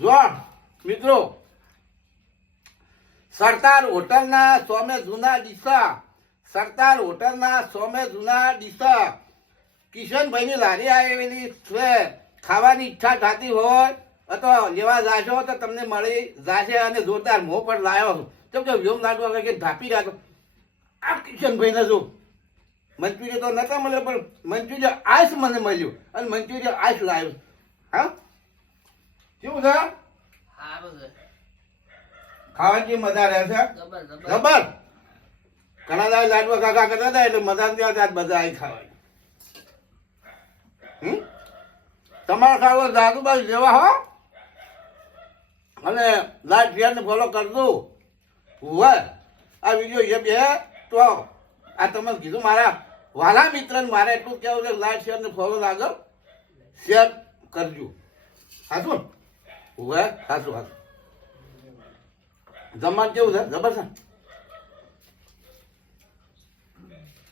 જો મિત્રો સરદાર હોટલના સોમે જૂના ડીસા સરદાર હોટલના સોમે જૂના ડીસા કિશનભાઈની લારી આવેલી છે. ખાવાની ઈચ્છા થતી હોય અથવા લેવા જાશો તો તમને મળી જાશે અને જોરદાર મોં પર લાવ્યો છું કેમ કે વ્યોમ લાડુ વગર કે ધાપી ગયા આ કિશનભાઈને જો મંચુરિયન તો નતા મળ્યો પણ મંચુરિયન આઈસ મને મળ્યું અને મંચુરિયન આઈસ લાવ્યો. હા કેવું છે? ખાવાની મજા રહે છે જબર. ઘણા દાડા લાડવા કાકા કરતા હતા એટલે મજા નથી આવતી. આજ મજા આવી ખાવાની. તમારા ખાવા દાદુભાઈ જેવા હો અને લાઈક શેર ને ફોલો કરજો. હોય આ વિડીયો જે બે તો આ તમે કીધું મારા વાલા મિત્રને મારે એટલું કહેવું છે લાઈક શેર ને ફોલો લાગો શેર કરજો. હાચું હોય હાચું હાચું. જમવાનું કેવું છે? જબર છે.